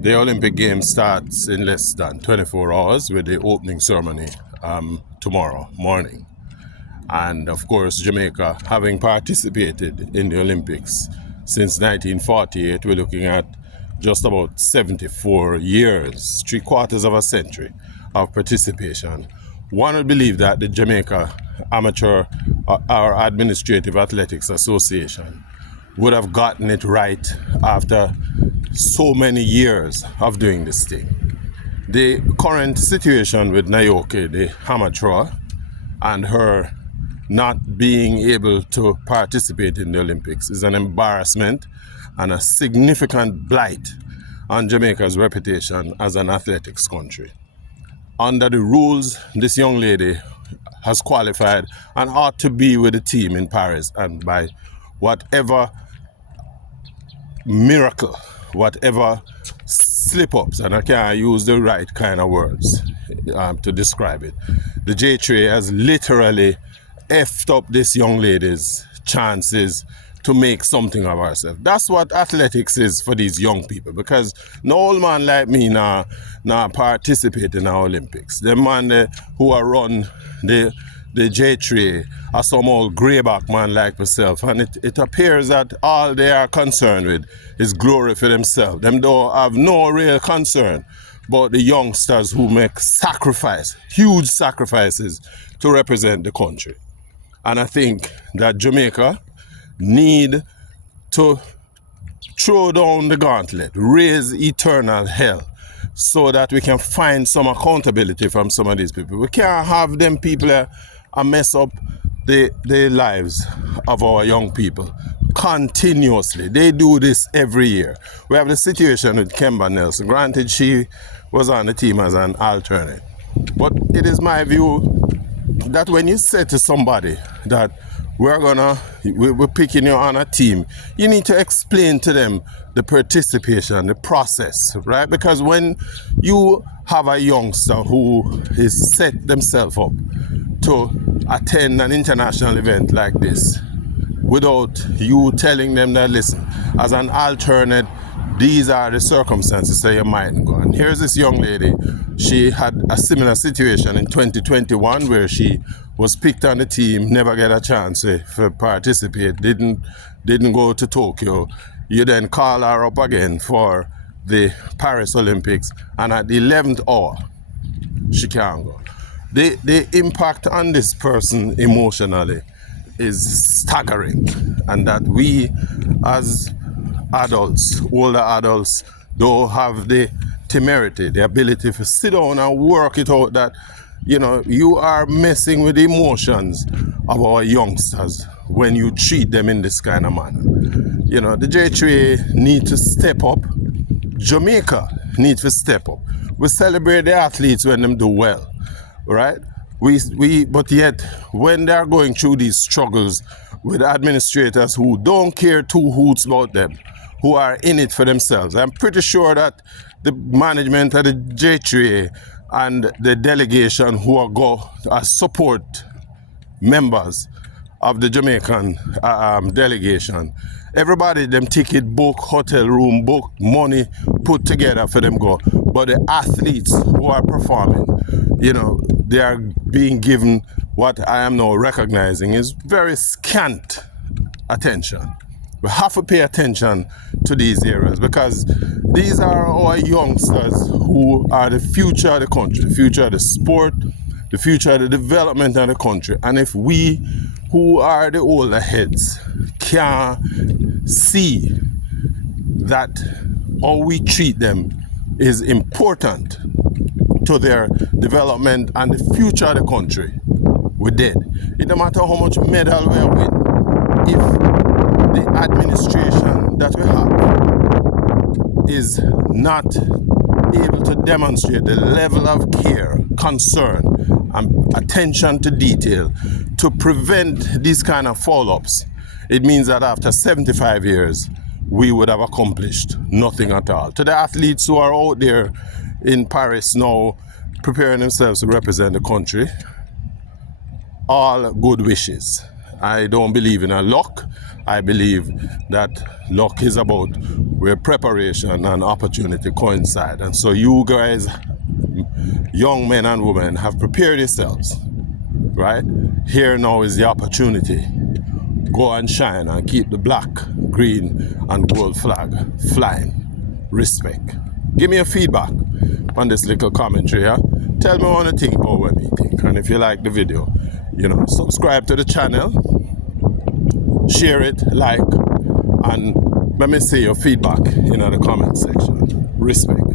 The Olympic Games starts in less than 24 hours with the opening ceremony tomorrow morning. And of course, Jamaica, having participated in the Olympics since 1948, we're looking at just about 74 years, 3/4 of a century of participation. One would believe that the Jamaica Amateur or Administrative Athletics Association would have gotten it right after so many years of doing this thing. The current situation with Naoki, the amateur, and her not being able to participate in the Olympics is an embarrassment and a significant blight on Jamaica's reputation as an athletics country. Under the rules, this young lady has qualified and ought to be with the team in Paris, and by whatever miracle, whatever slip-ups, and I can't use the right kind of words to describe it, the JAAA has literally effed up this young lady's chances to make something of herself. That's what athletics is for these young people, because no old man like me now participate in the Olympics. The man who are run the JAAA are some old greyback man like myself, and it appears that all they are concerned with is glory for themselves. Them don't have no real concern about the youngsters who make huge sacrifices to represent the country. And I think that Jamaica need to throw down the gauntlet, raise eternal hell, so that we can find some accountability from some of these people. We can't have them people mess up the lives of our young people continuously. They do this every year. We have the situation with Kemba Nelson. Granted, she was on the team as an alternate. But it is my view that when you say to somebody that we're picking you on a team, you need to explain to them the participation, the process, right? Because when you have a youngster who is set themselves up to attend an international event like this, without you telling them that, listen, as an alternate, these are the circumstances that you might go. And here's this young lady. She had a similar situation in 2021 where she was picked on the team, never get a chance to participate, didn't go to Tokyo. You then call her up again for the Paris Olympics, and at the 11th hour, she can't go. The impact on this person emotionally is staggering, and that we as adults, older adults, don't have the temerity, the ability to sit down and work it out, that you are messing with the emotions of our youngsters when you treat them in this kind of manner. The JAAA need to step up. Jamaica needs to step up. We celebrate the athletes when them do well, right? But yet, when they're going through these struggles with administrators who don't care two hoots about them, who are in it for themselves, I'm pretty sure that the management of the JAAA and the delegation who are go as support members of the Jamaican delegation, everybody, them ticket book, hotel room book, money put together for them go. But the athletes who are performing, they are being given what I am now recognizing is very scant attention. We have to pay attention to these areas, because these are our youngsters who are the future of the country, the future of the sport, the future of the development of the country. And if we who are the older heads can see that how we treat them is important to their development and the future of the country, we're dead. It don't matter how much medal we win, if the administration that we have is not able to demonstrate the level of care, concern, and attention to detail to prevent these kind of follow-ups, it means that after 75 years, we would have accomplished nothing at all. To the athletes who are out there in Paris now, preparing themselves to represent the country, all good wishes. I don't believe in a luck. I believe that luck is about where preparation and opportunity coincide. And so you guys, young men and women, have prepared yourselves, right? Here now is the opportunity. Go and shine and keep the black, green, and gold flag flying. Respect. Give me a feedback on this little commentary here. Tell me what you think about what you think. And if you like the video, subscribe to the channel, share it, like, and let me see your feedback in the comment section. Respect.